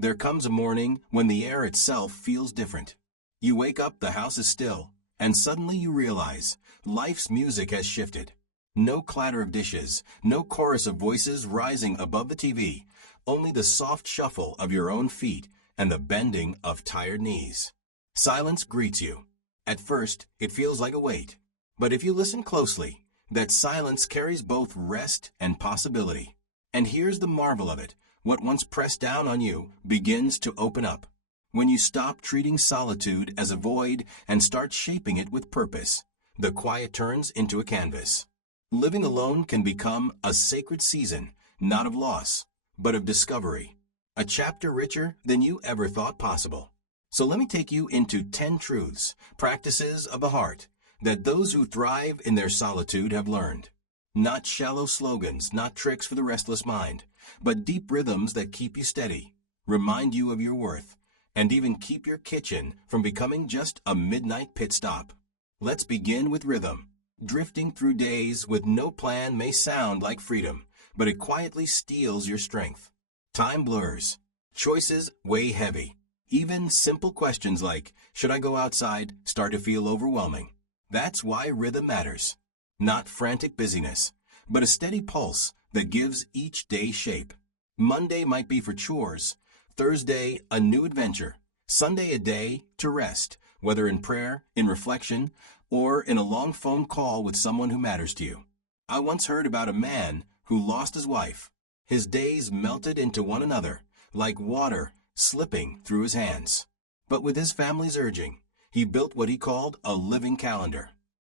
There comes a morning when the air itself feels different. You wake up, the house is still, and suddenly you realize life's music has shifted. No clatter of dishes, no chorus of voices rising above the TV, only the soft shuffle of your own feet and the bending of tired knees. Silence greets you. At first, it feels like a weight. But if you listen closely, that silence carries both rest and possibility. And here's the marvel of it. What once pressed down on you begins to open up. When you stop treating solitude as a void and start shaping it with purpose, the quiet turns into a canvas. Living alone can become a sacred season, not of loss, but of discovery. A chapter richer than you ever thought possible. So let me take you into 10 truths, practices of the heart, that those who thrive in their solitude have learned. Not shallow slogans, not tricks for the restless mind, but deep rhythms that keep you steady, remind you of your worth, and even keep your kitchen from becoming just a midnight pit stop. Let's begin with rhythm. Drifting through days with no plan may sound like freedom, but it quietly steals your strength. Time blurs. Choices weigh heavy. Even simple questions like, should I go outside, start to feel overwhelming. That's why rhythm matters. Not frantic busyness, but a steady pulse that gives each day shape. Monday might be for chores, Thursday a new adventure, Sunday a day to rest, whether in prayer, in reflection, or in a long phone call with someone who matters to you. I once heard about a man who lost his wife. His days melted into one another, like water slipping through his hands. But with his family's urging, he built what he called a living calendar.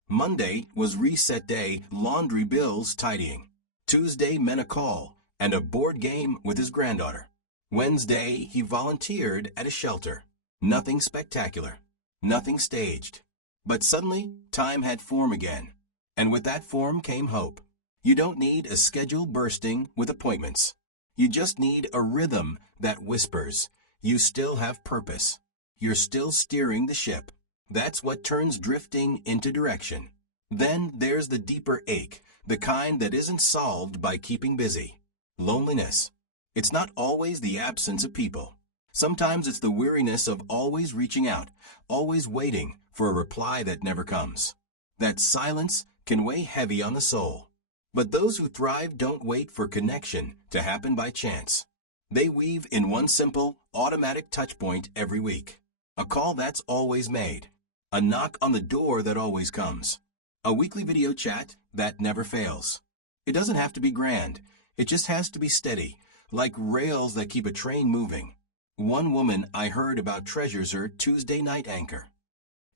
Monday was reset day, laundry bills tidying. Tuesday meant a call and a board game with his granddaughter. Wednesday, he volunteered at a shelter. Nothing spectacular, nothing staged. But suddenly, time had form again. And with that form came hope. You don't need a schedule bursting with appointments. You just need a rhythm that whispers, you still have purpose. You're still steering the ship. That's what turns drifting into direction. Then there's the deeper ache, the kind that isn't solved by keeping busy. Loneliness. It's not always the absence of people. Sometimes it's the weariness of always reaching out, always waiting for a reply that never comes. That silence can weigh heavy on the soul. But those who thrive don't wait for connection to happen by chance. They weave in one simple, automatic touchpoint every week. A call that's always made. A knock on the door that always comes. A weekly video chat that never fails. It doesn't have to be grand. It just has to be steady, like rails that keep a train moving. One woman I heard about treasures her Tuesday night anchor.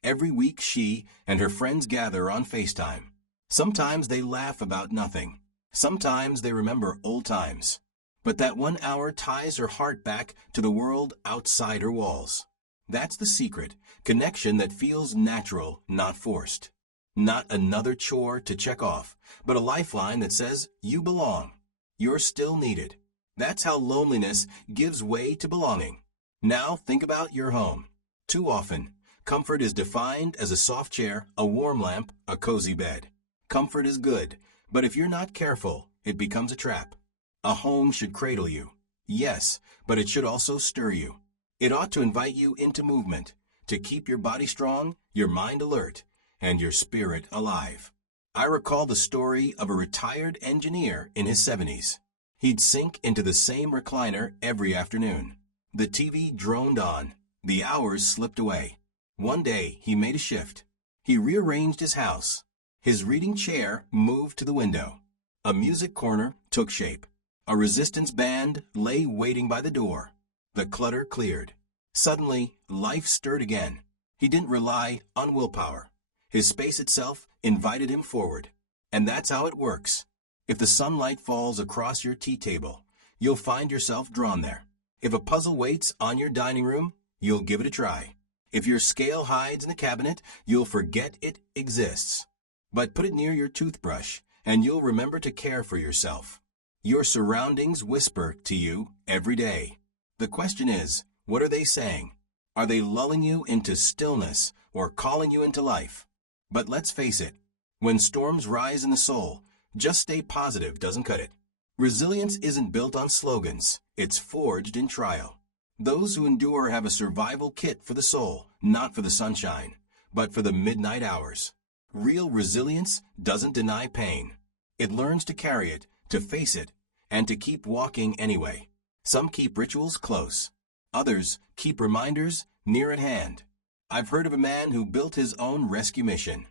Every week she and her friends gather on FaceTime. Sometimes they laugh about nothing. Sometimes they remember old times. But that 1 hour ties her heart back to the world outside her walls. That's the secret, connection that feels natural, not forced. Not another chore to check off, but a lifeline that says you belong. You're still needed. That's how loneliness gives way to belonging. Now think about your home. Too often, comfort is defined as a soft chair, a warm lamp, a cozy bed. Comfort is good, but if you're not careful, it becomes a trap. A home should cradle you. Yes, but it should also stir you. It ought to invite you into movement, to keep your body strong, your mind alert, and your spirit alive. I recall the story of a retired engineer in his 70s. He'd sink into the same recliner every afternoon. The TV droned on. The hours slipped away. One day, he made a shift. He rearranged his house. His reading chair moved to the window. A music corner took shape. A resistance band lay waiting by the door. The clutter cleared. Suddenly, life stirred again. He didn't rely on willpower. His space itself invited him forward. And that's how it works. If the sunlight falls across your tea table, you'll find yourself drawn there. If a puzzle waits on your dining room, you'll give it a try. If your scale hides in the cabinet, you'll forget it exists. But put it near your toothbrush, and you'll remember to care for yourself. Your surroundings whisper to you every day. The question is, what are they saying? Are they lulling you into stillness or calling you into life? But let's face it, when storms rise in the soul, just stay positive doesn't cut it. Resilience isn't built on slogans, it's forged in trial. Those who endure have a survival kit for the soul, not for the sunshine, but for the midnight hours. Real resilience doesn't deny pain. It learns to carry it, to face it, and to keep walking anyway. Some keep rituals close. Others keep reminders near at hand. I've heard of a man who built his own rescue mission.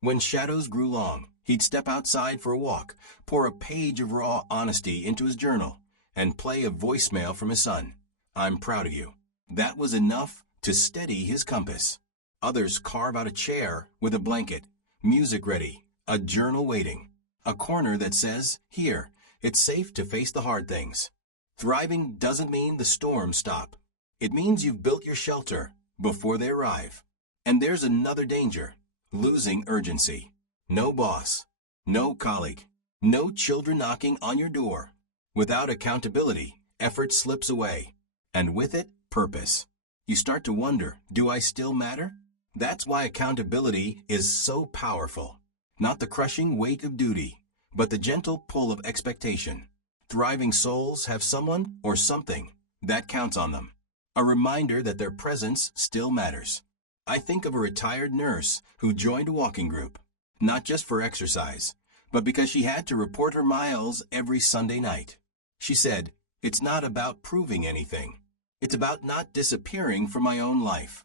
When shadows grew long, he'd step outside for a walk, pour a page of raw honesty into his journal, and play a voicemail from his son. "I'm proud of you." That was enough to steady his compass. Others carve out a chair with a blanket, music ready, a journal waiting, a corner that says, "Here, it's safe to face the hard things." Thriving doesn't mean the storms stop. It means you've built your shelter before they arrive. And there's another danger: losing urgency. No boss, no colleague, no children knocking on your door. Without accountability, effort slips away, and with it, purpose. You start to wonder, do I still matter? That's why accountability is so powerful. Not the crushing weight of duty, but the gentle pull of expectation. Thriving souls have someone or something that counts on them. A reminder that their presence still matters. I think of a retired nurse who joined a walking group, not just for exercise, but because she had to report her miles every Sunday night. She said, "It's not about proving anything. It's about not disappearing from my own life."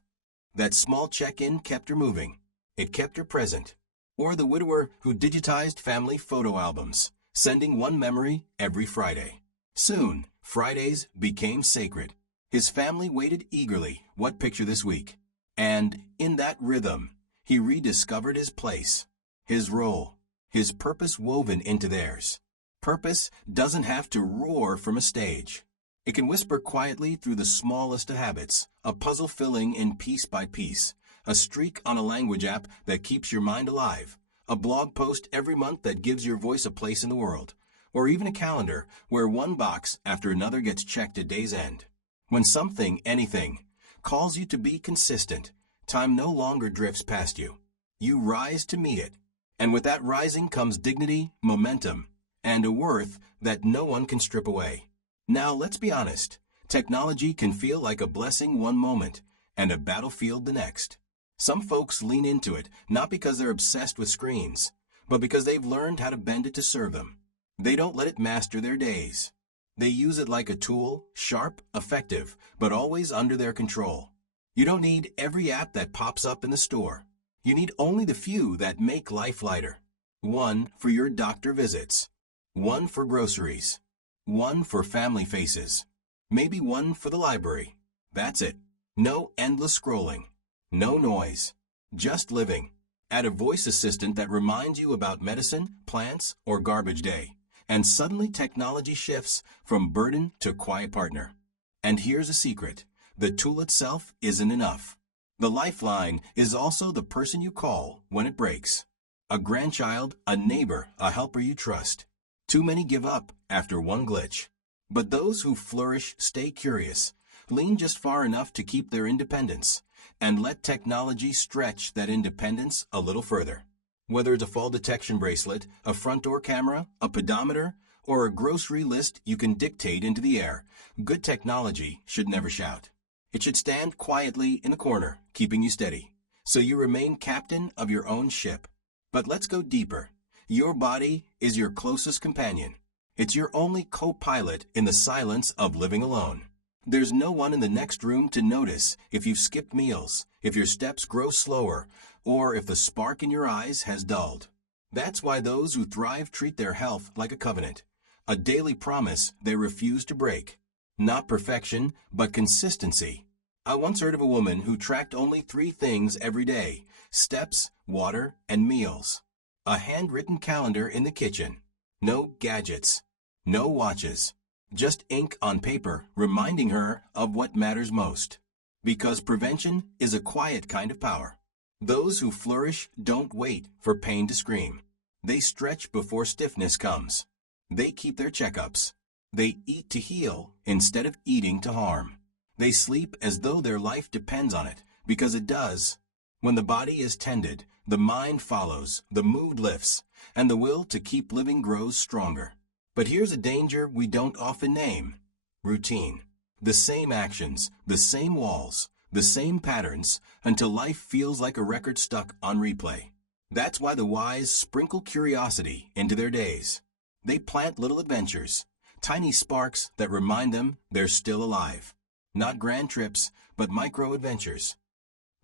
That small check-in kept her moving. It kept her present. Or the widower who digitized family photo albums, sending one memory every Friday. Soon, Fridays became sacred. His family waited eagerly, what picture this week? And in that rhythm, he rediscovered his place, his role, his purpose woven into theirs. Purpose doesn't have to roar from a stage. It can whisper quietly through the smallest of habits, a puzzle filling in piece by piece, a streak on a language app that keeps your mind alive, a blog post every month that gives your voice a place in the world, or even a calendar where one box after another gets checked at day's end. When something, anything, calls you to be consistent, time no longer drifts past you. You rise to meet it. And with that rising comes dignity, momentum, and a worth that no one can strip away. Now, let's be honest. Technology can feel like a blessing one moment and a battlefield the next. Some folks lean into it, not because they're obsessed with screens, but because they've learned how to bend it to serve them. They don't let it master their days. They use it like a tool, sharp, effective, but always under their control. You don't need every app that pops up in the store. You need only the few that make life lighter. One for your doctor visits. One for groceries. One for family faces. Maybe one for the library. That's it. No endless scrolling. No noise. Just living. Add a voice assistant that reminds you about medicine, plants, or garbage day. And suddenly technology shifts from burden to quiet partner. And here's a secret. The tool itself isn't enough. The lifeline is also the person you call when it breaks. A grandchild, a neighbor, a helper you trust. Too many give up after one glitch. But those who flourish stay curious, lean just far enough to keep their independence, and let technology stretch that independence a little further. Whether it's a fall detection bracelet, a front door camera, a pedometer, or a grocery list you can dictate into the air, good technology should never shout. It should stand quietly in the corner, keeping you steady, so you remain captain of your own ship. But let's go deeper. Your body is your closest companion. It's your only co-pilot in the silence of living alone. There's no one in the next room to notice if you've skipped meals, if your steps grow slower, or if the spark in your eyes has dulled. That's why those who thrive treat their health like a covenant, a daily promise they refuse to break. Not perfection, but consistency. I once heard of a woman who tracked only 3 things every day: steps, water, and meals. A handwritten calendar in the kitchen. No gadgets. No watches. Just ink on paper reminding her of what matters most. Because prevention is a quiet kind of power. Those who flourish don't wait for pain to scream. They stretch before stiffness comes. They keep their checkups. They eat to heal instead of eating to harm. They sleep as though their life depends on it, because it does. When the body is tended, the mind follows, the mood lifts, and the will to keep living grows stronger. But here's a danger we don't often name: routine. The same actions, the same walls, the same patterns, until life feels like a record stuck on replay. That's why the wise sprinkle curiosity into their days. They plant little adventures, tiny sparks that remind them they're still alive. Not grand trips, but micro-adventures.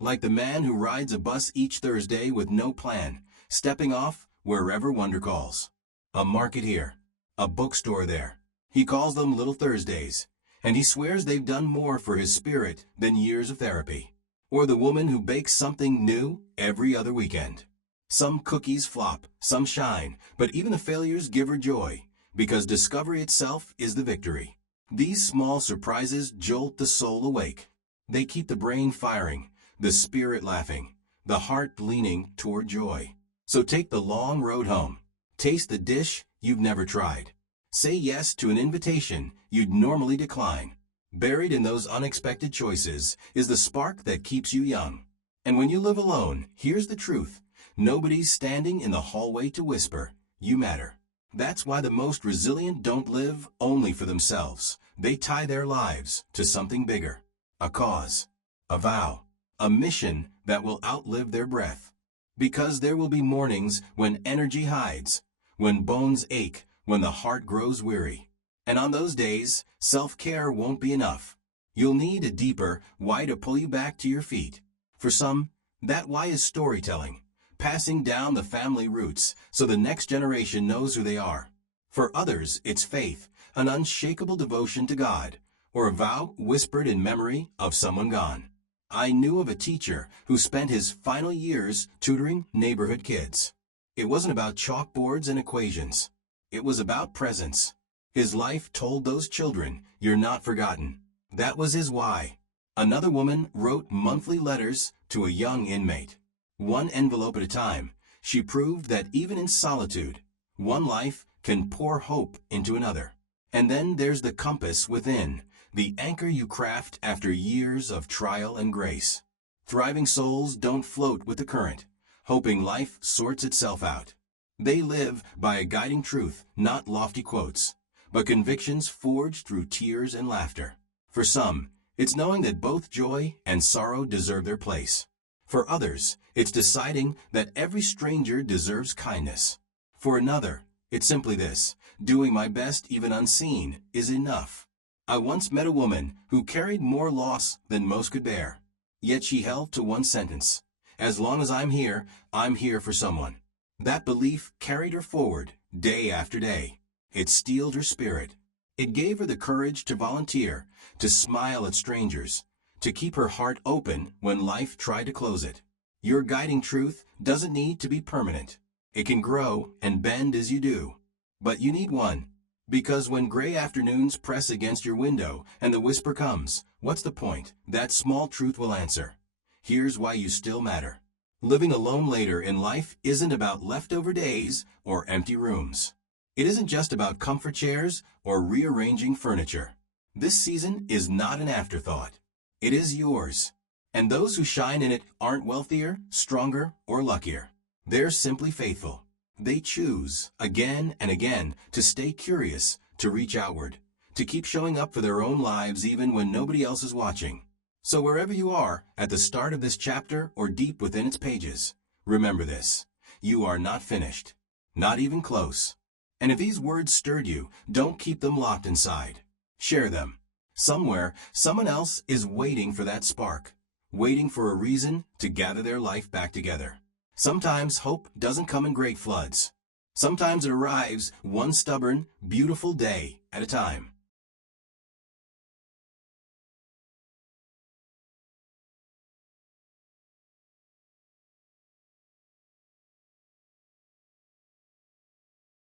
Like the man who rides a bus each Thursday with no plan, stepping off wherever wonder calls. A market here, a bookstore there. He calls them Little Thursdays, and he swears they've done more for his spirit than years of therapy. Or the woman who bakes something new every other weekend. Some cookies flop, some shine, but even the failures give her joy, because discovery itself is the victory. These small surprises jolt the soul awake. They keep the brain firing, the spirit laughing, the heart leaning toward joy. So take the long road home. Taste the dish you've never tried. Say yes to an invitation you'd normally decline. Buried in those unexpected choices is the spark that keeps you young. And when you live alone, here's the truth. Nobody's standing in the hallway to whisper, "You matter." That's why the most resilient don't live only for themselves. They tie their lives to something bigger. A cause, a vow, a mission that will outlive their breath. Because there will be mornings when energy hides, when bones ache, when the heart grows weary. And on those days, self-care won't be enough. You'll need a deeper why to pull you back to your feet. For some, that why is storytelling, passing down the family roots so the next generation knows who they are. For others, it's faith, an unshakable devotion to God, or a vow whispered in memory of someone gone. I knew of a teacher who spent his final years tutoring neighborhood kids. It wasn't about chalkboards and equations. It was about presence. His life told those children, "You're not forgotten." That was his why. Another woman wrote monthly letters to a young inmate. One envelope at a time, she proved that even in solitude, one life can pour hope into another. And then there's the compass within, the anchor you craft after years of trial and grace. Thriving souls don't float with the current, hoping life sorts itself out. They live by a guiding truth, not lofty quotes, but convictions forged through tears and laughter. For some, it's knowing that both joy and sorrow deserve their place. For others, it's deciding that every stranger deserves kindness. For another, it's simply this: doing my best even unseen is enough. I once met a woman who carried more loss than most could bear. Yet she held to one sentence: as long as I'm here for someone. That belief carried her forward, day after day. It steeled her spirit. It gave her the courage to volunteer, to smile at strangers, to keep her heart open when life tried to close it. Your guiding truth doesn't need to be permanent. It can grow and bend as you do. But you need one. Because when gray afternoons press against your window and the whisper comes, "What's the point?" that small truth will answer: here's why you still matter. Living alone later in life isn't about leftover days or empty rooms. It isn't just about comfort chairs or rearranging furniture. This season is not an afterthought. It is yours. And those who shine in it aren't wealthier, stronger, or luckier. They're simply faithful. They choose, again and again, to stay curious, to reach outward, to keep showing up for their own lives even when nobody else is watching. So wherever you are, at the start of this chapter or deep within its pages, remember this: you are not finished, not even close. And if these words stirred you, don't keep them locked inside. Share them. Somewhere, someone else is waiting for that spark, waiting for a reason to gather their life back together. Sometimes hope doesn't come in great floods. Sometimes it arrives one stubborn, beautiful day at a time.